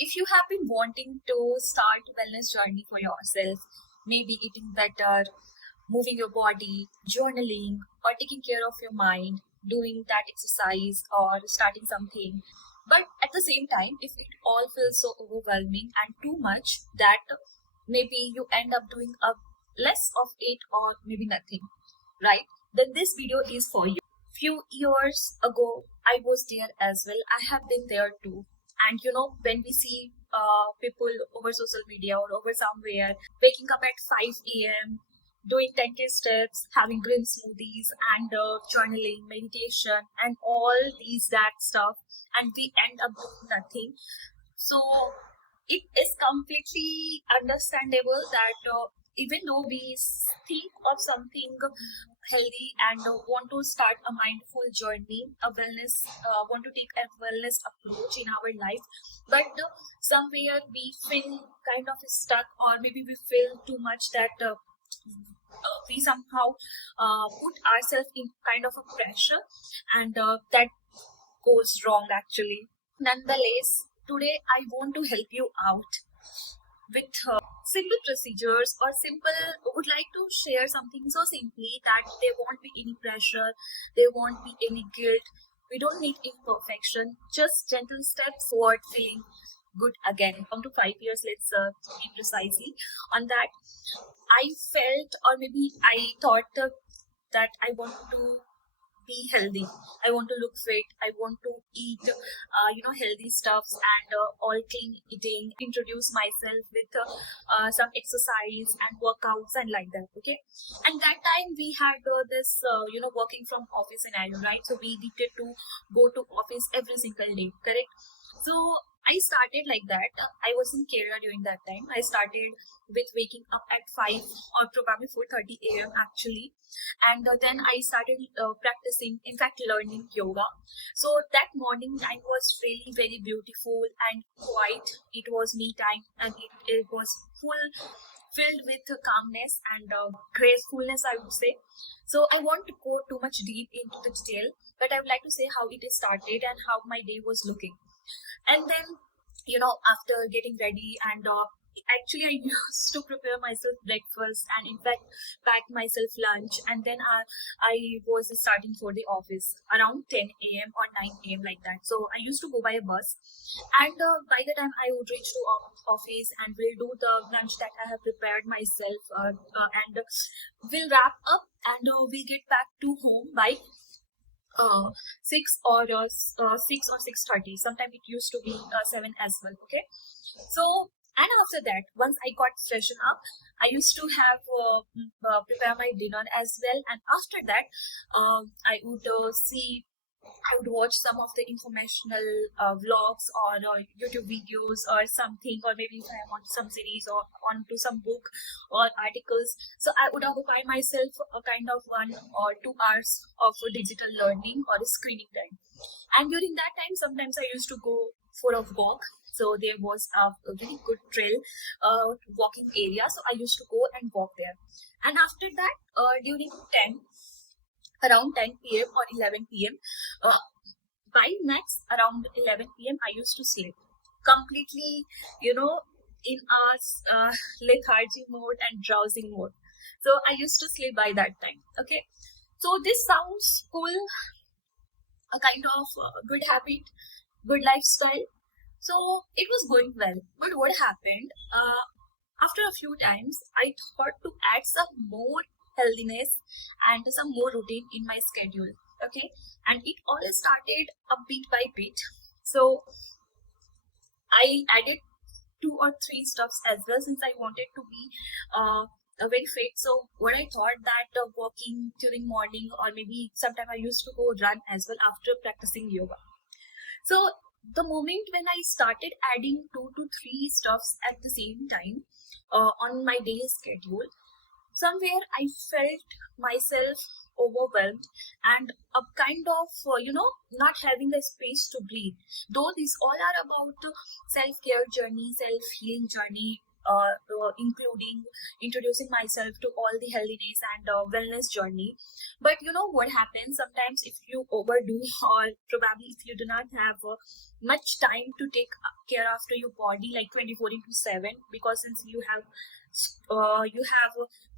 If you have been wanting to start wellness journey for yourself, maybe eating better, moving your body, journaling, or taking care of your mind, doing that exercise or starting something. But at the same time, if it all feels so overwhelming and too much that maybe you end up doing a less of it or maybe nothing, right? Then this video is for you. Few years ago, I was there as well. I have been there too. And when we see people over social media or over somewhere waking up at 5 a.m., doing 10K steps, having green smoothies, and journaling, meditation, and all these that stuff, and we end up doing nothing. So it is completely understandable that even though we think of something healthy and want to start a mindful journey, a wellness, want to take a wellness approach in our life, but somewhere we feel kind of stuck, or maybe we feel too much that we somehow put ourselves in kind of a pressure, and that goes wrong actually. Nonetheless, today I want to help you out with simple procedures, or would like to share something so simply that there won't be any pressure, there won't be any guilt. We don't need imperfection, just gentle steps toward feeling good again. Come to 5 years, let's be precisely on that. I felt, or maybe I thought that I want to be healthy. I want to look fit. I want to eat, healthy stuffs and all clean eating. Introduce myself with some exercise and workouts and like that. Okay. And that time we had this, working from office scenario, right? So we needed to go to office every single day. Correct. So I started like that. I was in Kerala during that time. I started with waking up at 5 or probably 4:30 a.m. actually, and then I started practicing, in fact learning yoga. So that morning time was really very beautiful and quiet. It was me time, and it was filled with calmness and gracefulness, I would say. So I won't go too much deep into the detail, but I would like to say how it started and how my day was looking. And then, after getting ready and actually I used to prepare myself breakfast, and in fact pack myself lunch, and then I was starting for the office around 10 a.m. or 9 a.m. like that. So I used to go by a bus, and by the time I would reach to office and will do the lunch that I have prepared myself, and we'll wrap up, and we'll get back to home by 6 or 6:30. Sometimes it used to be 7 as well. Okay. So, and after that, once I got freshened up, I used to have prepare my dinner as well. And after that, I would I would watch some of the informational vlogs or YouTube videos or something, or maybe if I want some series or onto some book or articles. So I would occupy myself a kind of 1 or 2 hours of digital learning or screening time. And during that time, sometimes I used to go for a walk. So there was a very good trail walking area. So I used to go and walk there. And after that, during around 10 p.m. or 11 p.m. By max around 11 p.m. I used to sleep completely, in a lethargy mode and drowsing mode. So I used to sleep by that time. Okay. So this sounds cool, a kind of good habit, good lifestyle. So it was going well. But what happened? After a few times, I thought to add some more healthiness and some more routine in my schedule. Okay. And it all started a bit by bit. So I added 2 or 3 stuffs as well, since I wanted to be a very fit. So what I thought that walking during morning, or maybe sometime I used to go run as well after practicing yoga. So the moment when I started adding 2 to 3 stuffs at the same time on my daily schedule, somewhere I felt myself overwhelmed and a kind of, not having the space to breathe. Though these all are about self-care journey, self-healing journey, including introducing myself to all the healthiness and wellness journey. But you know what happens sometimes if you overdo, or probably if you do not have much time to take care after your body like 24 into 7, because since you have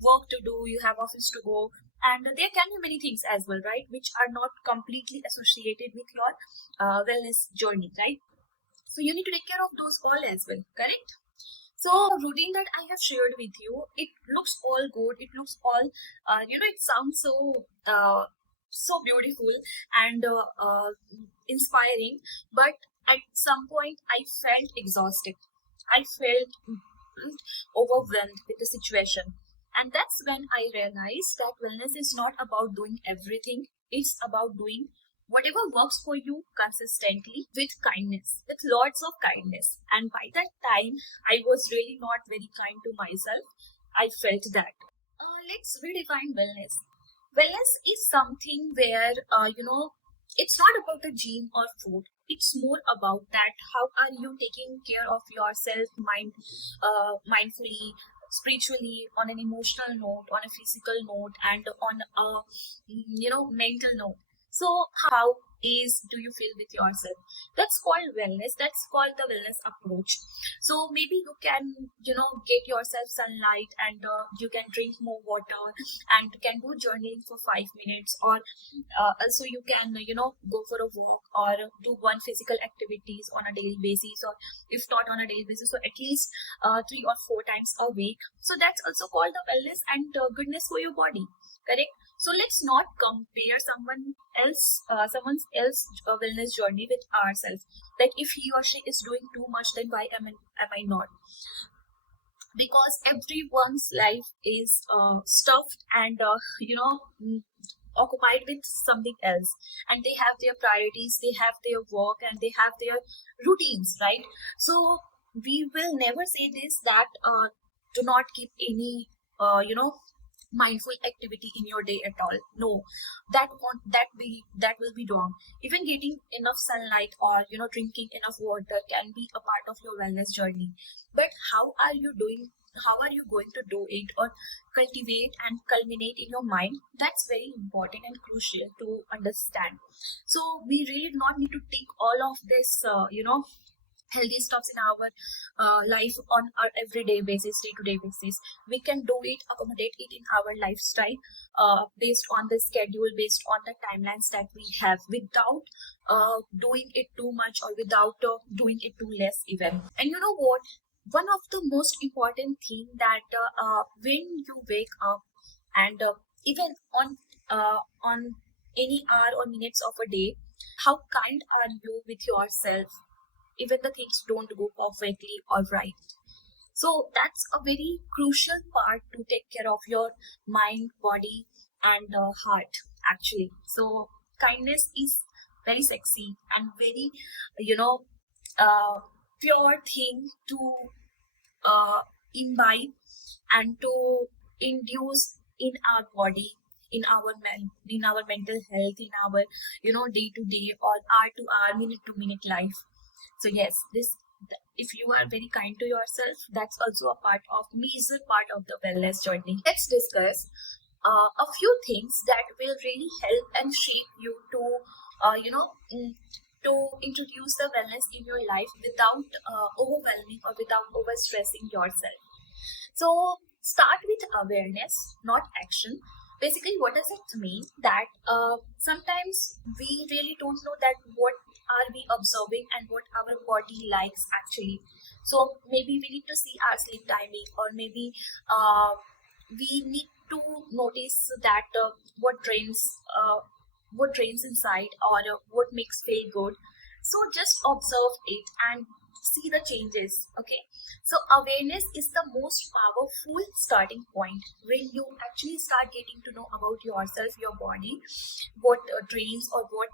work to do, you have office to go, and there can be many things as well, right, which are not completely associated with your wellness journey, right? So you need to take care of those all as well, correct? So routine that I have shared with you, it looks all good, it looks all it sounds so beautiful and inspiring, but at some point I felt exhausted. I felt overwhelmed with the situation. And that's when I realized that wellness is not about doing everything, it's about doing whatever works for you consistently with kindness, with lots of kindness. And by that time, I was really not very kind to myself. I felt that. Let's redefine wellness. Wellness is something where, it's not about the gym or food. It's more about that. How are you taking care of yourself, mindfully, spiritually, on an emotional note, on a physical note, and on a mental note. So how is do you feel with yourself? That's called wellness. That's called the wellness approach. So maybe you can get yourself sunlight, and you can drink more water, and can do journaling for 5 minutes, or also you can go for a walk, or do one physical activities on a daily basis, or if not on a daily basis, so at least 3 or 4 times a week. So that's also called the wellness and goodness for your body, correct? So let's not compare someone else wellness journey with ourselves. Like if he or she is doing too much, then why am I not? Because everyone's life is stuffed and occupied with something else, and they have their priorities, they have their work, and they have their routines, right? So we will never say this that do not keep any mindful activity in your day at all. No, that will be wrong. Even getting enough sunlight, or drinking enough water can be a part of your wellness journey. But how are you going to do it, or cultivate and culminate in your mind? That's very important and crucial to understand. So we really do not need to take all of this healthy stuffs in our life on our everyday basis, day-to-day basis. We can do it, accommodate it in our lifestyle, based on the schedule, based on the timelines that we have, without doing it too much, or without doing it too less even. And you know what, one of the most important thing that when you wake up, and even on any hour or minutes of a day, how kind are you with yourself, even the things don't go perfectly all right? So that's a very crucial part to take care of your mind, body, and heart, actually. So kindness is very sexy and very you know uh, pure thing to imbibe and to induce in our body, in our mental health, in our day to day, or hour to hour, minute to minute life. So yes, this, if you are very kind to yourself, that's also a part of major part of the wellness journey. Let's discuss a few things that will really help and shape you to to introduce the wellness in your life without overwhelming or without overstressing yourself. So start with awareness, not action. Basically, what does it mean? That sometimes we really don't know that what are we observing and what our body likes actually. So maybe we need to see our sleep timing, or maybe we need to notice that what drains inside, or what makes feel good. So just observe it and see the changes. Okay, so awareness is the most powerful starting point. When you actually start getting to know about yourself, your body, what drains, or what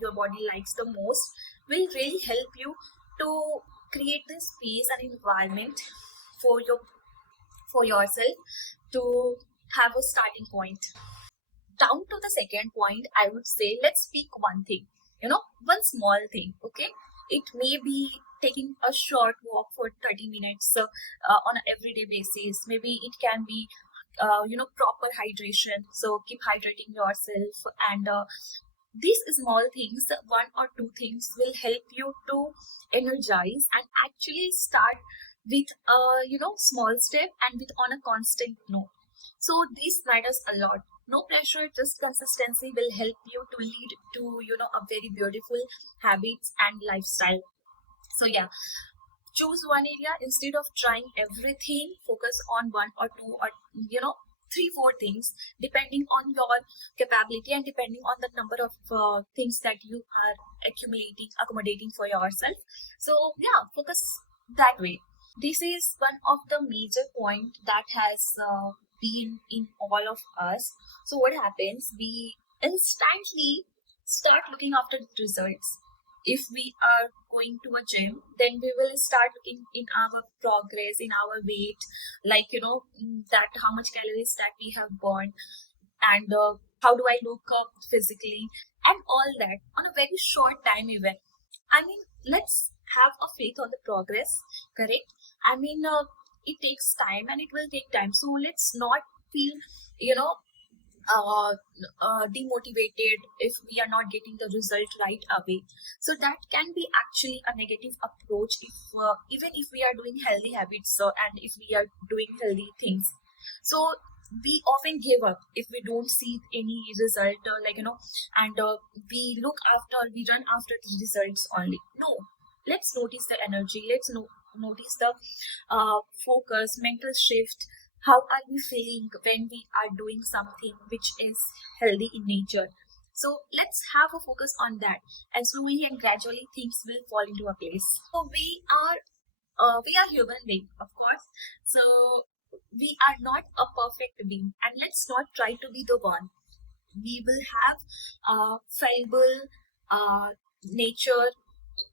your body likes the most, will really help you to create this space and environment for yourself to have a starting point. Down to the second point, I would say let's pick one thing, one small thing. Okay, it may be taking a short walk for 30 minutes on an everyday basis. Maybe it can be proper hydration, so keep hydrating yourself. And these small things, one or two things, will help you to energize and actually start with a small step and with on a constant note. So this matters a lot. No pressure, just consistency will help you to lead to a very beautiful habits and lifestyle. So yeah, choose one area instead of trying everything. Focus on one or two or three, four things, depending on your capability and depending on the number of things that you are accommodating for yourself. So yeah, focus that way. This is one of the major point that has been in all of us. So what happens, we instantly start looking after the results. If we are going to a gym, then we will start looking in our progress, in our weight, like that how much calories that we have burned, and how do I look up physically, and all that on a very short time even. I mean, let's have a faith on the progress, correct? I mean, it takes time and it will take time. So let's not feel, you know, demotivated if we are not getting the result right away. So that can be actually a negative approach if even if we are doing healthy habits and if we are doing healthy things. So we often give up if we don't see any result, and we run after the results only. No, let's notice the energy. Let's notice the focus, mental shift. How are we feeling when we are doing something which is healthy in nature? So let's have a focus on that, and slowly and gradually things will fall into a place. So we are human being, of course. So we are not a perfect being, and let's not try to be the one. We will have fallible nature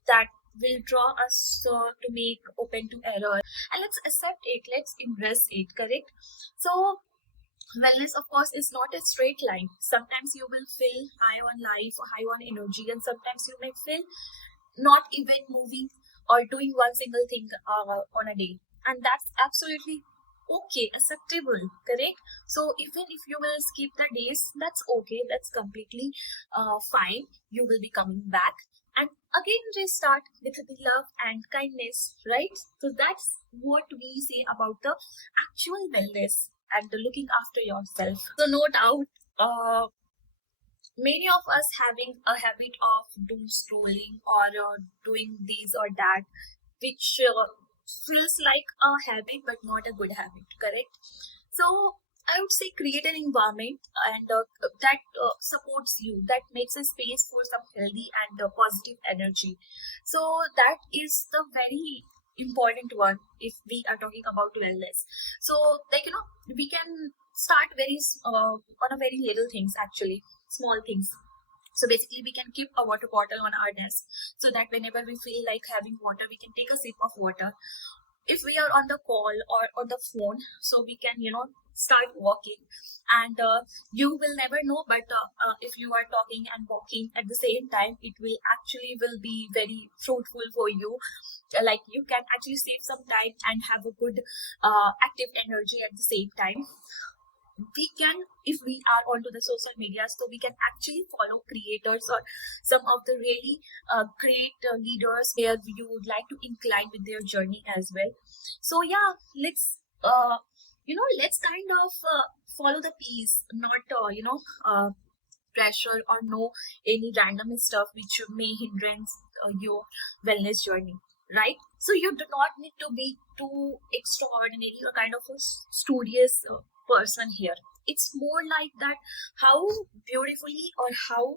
that will draw us to make open to error, and let's accept it, let's embrace it, correct? So wellness, of course, is not a straight line. Sometimes you will feel high on life, high on energy, and sometimes you may feel not even moving or doing one single thing on a day, and that's absolutely okay, acceptable, correct? So even if you will skip the days, that's okay, that's completely fine. You will be coming back and again restart with the love and kindness, right? So that's what we say about the actual wellness and the looking after yourself. So no doubt, many of us having a habit of doom scrolling or doing this or that, which feels like a habit but not a good habit, correct? So I would say create an environment and that supports you, that makes a space for some healthy and positive energy. So that is the very important one if we are talking about wellness. So we can start on a very little things, actually small things. So basically, we can keep a water bottle on our desk so that whenever we feel like having water, we can take a sip of water. If we are on the call or on the phone, so we can start walking. And you will never know, but if you are talking and walking at the same time, it will actually will be very fruitful for you. Like you can actually save some time and have a good active energy at the same time. We can, if we are onto the social media, so we can actually follow creators or some of the really great leaders where you would like to incline with their journey as well. So yeah, let's kind of follow the peace, not pressure or no any random stuff which may hindrance your wellness journey, right? So you do not need to be too extraordinary or kind of a studious person here. It's more like that how beautifully or how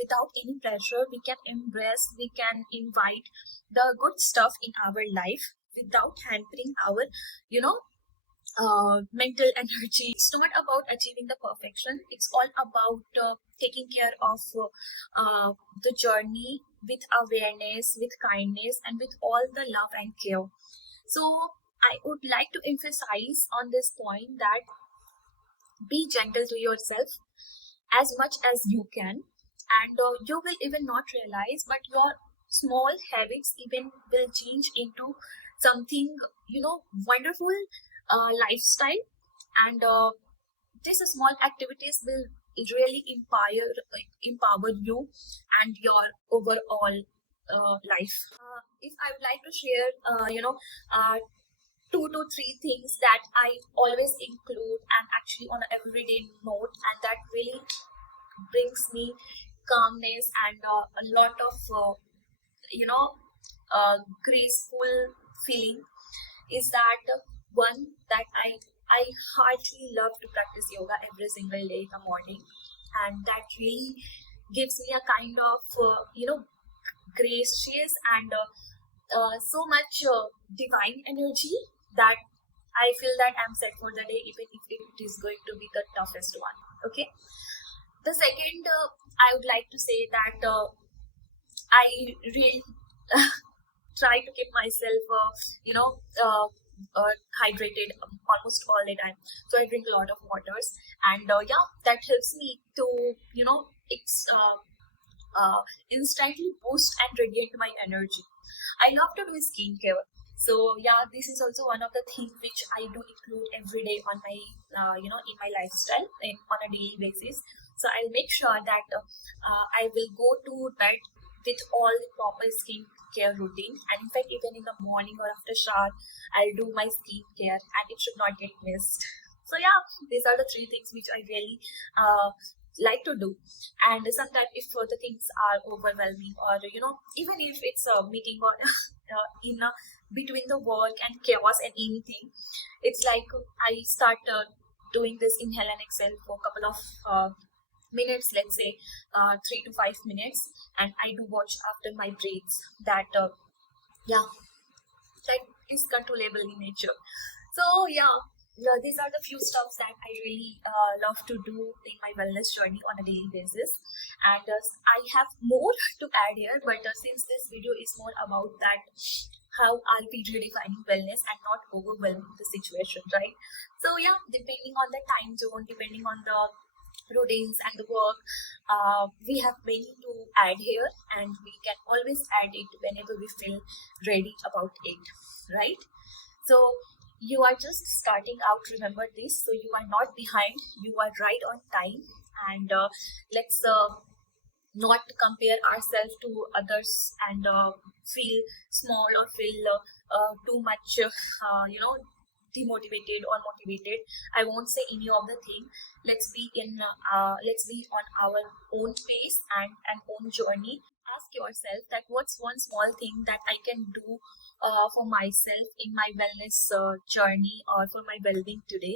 without any pressure we can embrace, we can invite the good stuff in our life without hampering our you know mental energy. It's not about achieving the perfection. It's all about taking care of the journey with awareness, with kindness, and with all the love and care. So I would like to emphasize on this point that be gentle to yourself as much as you can, and you will even not realize, but your small habits even will change into something, wonderful lifestyle. And these small activities will really empower you and your overall life. If I would like to share, uh, 2 to 3 things that I always include and actually on an everyday note, and that really brings me calmness and a lot of you know graceful feeling, is that one, that I heartily love to practice yoga every single day in the morning, and that really gives me a kind of gracious and so much divine energy that I feel that I'm set for the day, even if it is going to be the toughest one. Okay. The second, I would like to say that I really try to keep myself, hydrated almost all the time. So I drink a lot of waters, and yeah, that helps me to, it's instantly boost and radiate my energy. I love to do skincare. So yeah, this is also one of the things which I do include every day on my, in my lifestyle on a daily basis. So I'll make sure that I will go to bed with all the proper skincare routine. And in fact, even in the morning or after shower, I'll do my skincare, and it should not get missed. So yeah, these are the 3 things which I really like to do. And sometimes if the things are overwhelming, or even if it's a meeting or in between the work and chaos and anything, it's like I start doing this inhale and exhale for a couple of minutes, let's say 3 to 5 minutes, and I do watch after my breaths that yeah, that is controllable in nature. So yeah, these are the few stuffs that I really love to do in my wellness journey on a daily basis. And I have more to add here, but since this video is more about that, how I'll be redefining wellness and not overwhelming the situation, right? So yeah, depending on the time zone, depending on the routines and the work, we have many to add here, and we can always add it whenever we feel ready about it, right? So you are just starting out, remember this. So you are not behind, you are right on time. And let's not compare ourselves to others and feel small or feel too much demotivated or motivated. I won't say any of the thing. Let's be on our own pace and own journey. Ask yourself that what's one small thing that I can do for myself in my wellness journey or for my well-being today.